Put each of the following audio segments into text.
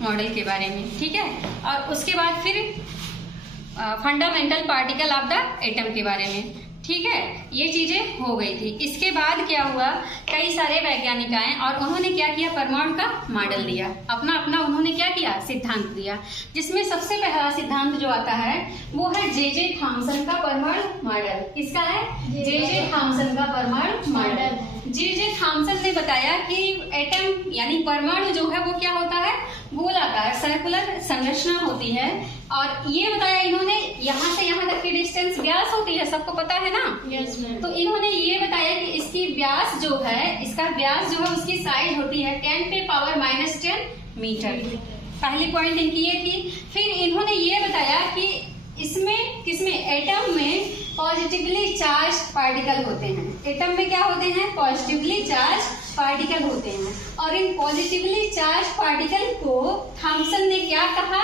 Model के बारे में, ठीक है। और उसके बाद फिर fundamental particle of the atom के बारे में, ठीक है। ये चीजें हो गई थी। इसके बाद क्या हुआ, कई सारे वैज्ञानिक आए और उन्होंने क्या किया, परमाणु का मॉडल दिया, अपना अपना उन्होंने क्या किया, सिद्धांत दिया। जिसमें सबसे पहला सिद्धांत जो आता है वो है जे थॉमसन का परमाणु मॉडल। किसका है, जे थॉमसन का परमाणु मॉडल। जे थॉमसन ने बताया कि एटम यानी परमाणु जो है वो क्या होता है, गोलाकार सर्कुलर संरचना होती है। और ये बताया इन्होंने, यहाँ से यहाँ तक की डिस्टेंस व्यास होती है, सबको पता है ना। Yes ma'am. तो इन्होंने ये बताया कि इसकी व्यास जो है, इसका व्यास जो है उसकी साइज होती है 10⁻⁻10 मीटर। पहली पॉइंट इनकी ये थी। फिर इन्होंने ये बताया कि इसमें किसमें, एटम में पॉजिटिवली चार्ज पार्टिकल होते हैं। एटम में क्या होते हैं, पॉजिटिवली चार्ज पार्टिकल होते हैं। और इन पॉजिटिवली चार्ज पार्टिकल को थॉमसन ने क्या कहा,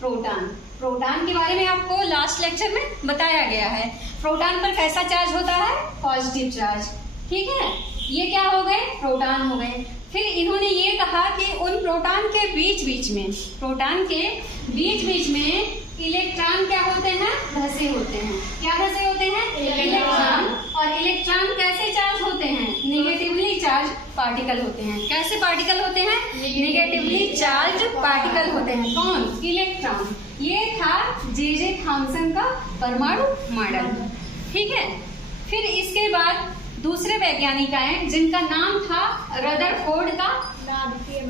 प्रोटॉन। प्रोटॉन के बारे में आपको लास्ट लेक्चर में बताया गया है। प्रोटॉन पर कैसा चार्ज होता है, पॉजिटिव चार्ज, ठीक है। ये क्या हो गए, प्रोटॉन हो गए। फिर इन्होंने ये कहा कि उन प्रोटॉन के बीच बीच में इलेक्ट्रॉन क्या होते हैं, धसे होते हैं। क्या धसे होते हैं, इलेक्ट्रॉन। और इलेक्ट्रॉन कैसे चार्ज होते हैं, निगेटिवली चार्ज पार्टिकल होते हैं। कैसे पार्टिकल होते हैं, निगेटिवली चार्ज पार्टिकल होते हैं। कौन, इलेक्ट्रॉन। ये था जे थॉमसन का परमाणु मॉडल, ठीक है। फिर इसके बाद दूसरे वैज्ञानिक आए जिनका नाम था रदरफोर्ड का,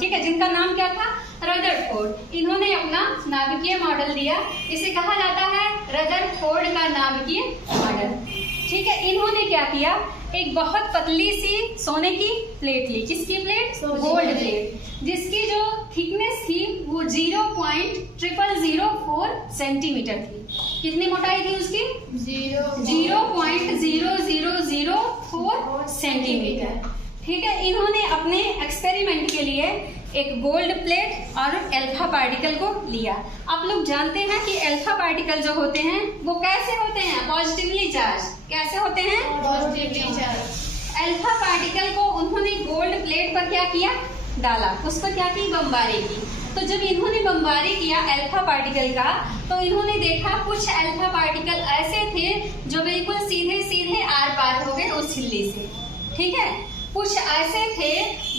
ठीक है, जिनका नाम क्या था, रदरफोर्ड। इन्होंने अपना नाभिकीय मॉडल दिया। इसे कहा जाता है रदरफोर्ड का नाभिकीय मॉडल, ठीक है। इन्होंने क्या किया, एक बहुत पतली सी सोने की प्लेट ली। किसकी प्लेट, गोल्ड प्लेट, जिसकी जो थिकनेस थी वो 0.0004 सेंटीमीटर थी। कितनी मोटाई थी उसकी, 0.0004 सेंटीमीटर, ठीक है। इन्होंने अपने एक्सपेरिमेंट के लिए एक गोल्ड प्लेट और अल्फा पार्टिकल को लिया। आप लोग जानते हैं कि अल्फा पार्टिकल जो होते हैं वो कैसे होते हैं, पॉजिटिवली चार्ज। कैसे होते हैं, पॉजिटिवली चार्ज। अल्फा पार्टिकल को उन्होंने गोल्ड प्लेट पर क्या किया, डाला, उस पर क्या की, बमबारी की। तो जब इन्होंने बमबारी किया अल्फा पार्टिकल का, तो इन्होंने देखा कुछ अल्फा पार्टिकल ऐसे थे जो बिल्कुल सीधे सीधे आर पार हो गए उस झिल्ली से, ठीक है। कुछ ऐसे थे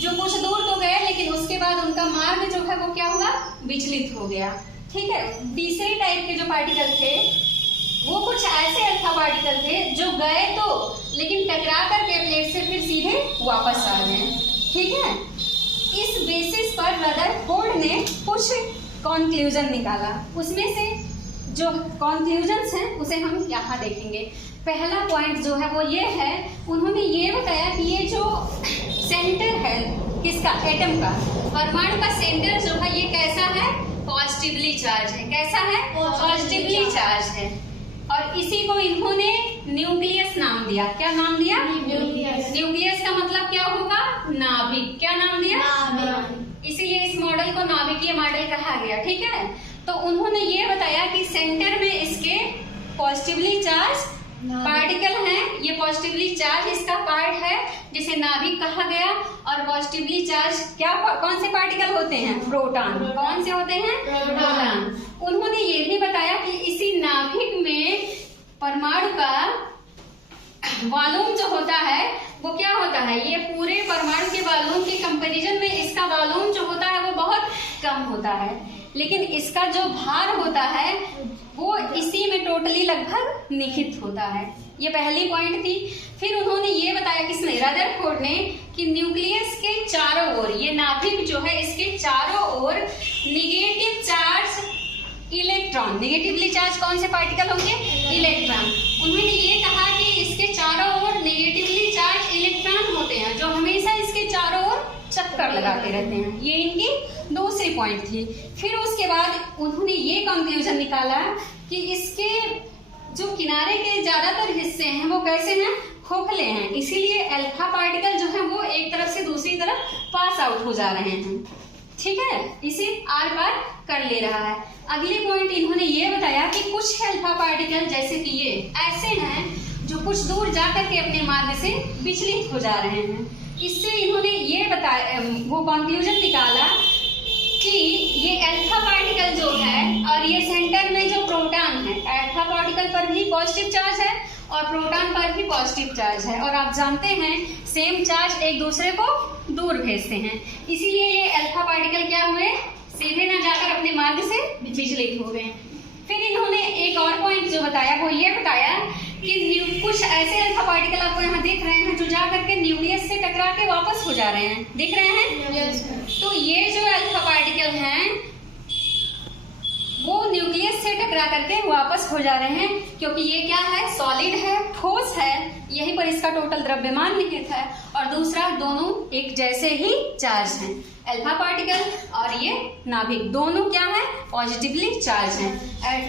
जो कुछ दूर तो गए लेकिन उसके बाद उनका मार्ग जो है वो क्या हुआ, विचलित हो गया, ठीक है। तीसरे टाइप के जो पार्टिकल थे वो कुछ ऐसे अल्फा पार्टिकल थे जो गए तो लेकिन टकरा करके प्लेट से फिर सीधे वापस आ गए, ठीक है। इस बेसिस पर रदरफोर्ड ने कुछ कॉन्क्लूजन निकाला। उसमें से जो कॉन्क्लूजन्स हैं उसे हम यहाँ देखेंगे। पहला पॉइंट जो है वो ये है, उन्होंने ये बताया कि ये जो सेंटर है किसका, एटम का, परमाणु का सेंटर जो है ये कैसा है, पॉजिटिवली चार्ज है। कैसा है, पॉजिटिवली चार्ज है। और इसी को इन्होंने न्यूक्लियस नाम दिया। क्या नाम दिया, न्यूक्लियस का मतलब क्या होगा, नाभिक। क्या नाम दिया, इसीलिए इस मॉडल को नाभिकीय मॉडल कहा गया, ठीक है। तो उन्होंने ये बताया कि सेंटर में इसके पॉजिटिवली चार्ज पार्टिकल हैं। ये पॉजिटिवली चार्ज इसका पार्ट है जिसे नाभिक कहा गया। और पॉजिटिवली चार्ज क्या, कौन से पार्टिकल होते हैं, प्रोटॉन। कौन से होते हैं, प्रोटॉन। उन्होंने ये भी बताया कि इसी नाभिक में परमाणु का वॉल्यूम जो होता है वो क्या होता है, ये पूरे परमाणु के वॉल्यूम के कंपैरिजन में इसका वॉल्यूम जो होता है वो बहुत कम होता है, लेकिन इसका जो भार होता है वो इसी में टोटली लगभग निहित होता है। ये पहली पॉइंट थी। फिर उन्होंने ये बताया किसने, रदरफोर्ड ने, कि न्यूक्लियस के चारों ओर, ये नाभिक जो है इसके चारों ओर negative charge electron, negatively charge कौन से पार्टिकल होंगे, इलेक्ट्रॉन। उन्होंने ये कहा कि इसके चारों ओर निगेटिवली चार्ज इलेक्ट्रॉन होते हैं जो हमेशा इसके चारों ओर चक्कर लगाते रहते हैं। ये इनकी दूसरी पॉइंट थी। फिर उसके बाद उन्होंने ये कंक्लूजन निकाला कि इसके जो किनारे के ज्यादातर हिस्से हैं वो कैसे हैं, खोखले हैं, इसीलिए अल्फा पार्टिकल जो है वो एक तरफ से दूसरी तरफ पास आउट हो जा रहे हैं, ठीक है, इसे आर पार कर ले रहा है। अगले पॉइंट इन्होंने ये बताया कि कुछ अल्फा पार्टिकल जैसे कि ये ऐसे हैं जो कुछ दूर जाकर के अपने मार्ग से विचलित हो जा रहे हैं। इससे इन्होंने ये बताया, वो कंक्लूजन निकाला कि ये ये सेंटर में जो प्रोटॉन है, अल्फा पार्टिकल पर भी पॉजिटिव चार्ज है और प्रोटॉन पर भी पॉजिटिव चार्ज है, और आप जानते हैं सेम चार्ज एक दूसरे को दूर भेजते हैं, इसीलिए ये अल्फा पार्टिकल क्या हुए, सीधे ना जाकर अपने मार्ग से विचलित हो गए। फिर इन्होंने एक और पॉइंट जो बताया वो ये बताया कि कुछ ऐसे अल्फा पार्टिकल आपको यहाँ दिख रहे हैं जो जा करके न्यूक्लियस से टकरा के वापस हो जा रहे हैं, दिख रहे हैं? Yes ma'am. तो ये जो अल्फा पार्टिकल हैं वो न्यूक्लियस से टकरा करके वापस हो जा रहे हैं, क्योंकि ये क्या है, सॉलिड है, ठोस है, यहीं पर इसका टोटल द्रव्यमान निहित है, और दूसरा दोनों एक जैसे ही चार्ज हैं, अल्फा पार्टिकल और ये नाभिक दोनों क्या है, पॉजिटिवली चार्ज हैं,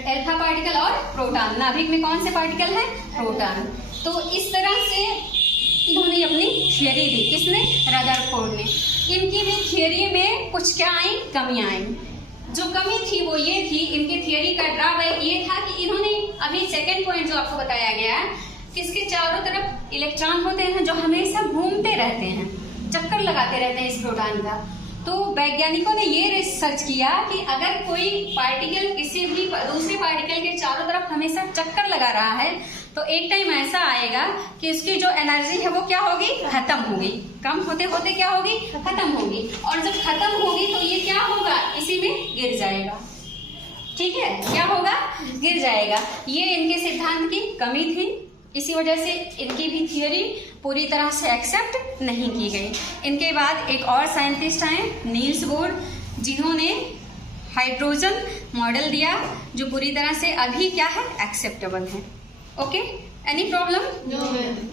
अल्फा पार्टिकल और प्रोटॉन। नाभिक में कौन से पार्टिकल है, प्रोटॉन। तो इस तरह से इन्होंने अपनी थियरी दी, किसने, रदरफोर्ड ने। इनकी भी थियरी में कुछ क्या आई, कमियां आई। जो कमी थी वो ये थी, इनकी थियरी का ड्रॉबैक ये था कि इन्होंने अभी सेकंड पॉइंट जो आपको बताया गया कि इसके चारों तरफ इलेक्ट्रॉन होते हैं जो हमेशा घूमते रहते हैं, चक्कर लगाते रहते हैं इस प्रोटॉन का। तो वैज्ञानिकों ने ये रिसर्च किया कि अगर कोई पार्टिकल किसी भी दूसरे पार्टिकल के चारों तरफ हमेशा चक्कर लगा रहा है तो एक टाइम ऐसा आएगा कि उसकी जो एनर्जी है वो क्या होगी, खत्म होगी, कम होते होते क्या होगी, खत्म होगी, और जब खत्म होगी तो ये क्या होगा, इसी में गिर जाएगा। ठीक है, क्या होगा, गिर जाएगा। ये इनके सिद्धांत की कमी थी, इसी वजह से इनकी भी थियरी पूरी तरह से एक्सेप्ट नहीं की गई। इनके बाद एक और साइंटिस्ट आए, नील्स बोर, जिन्होंने हाइड्रोजन मॉडल दिया जो पूरी तरह से अभी क्या है, एक्सेप्टेबल है। Okay, any problem? No ma'am.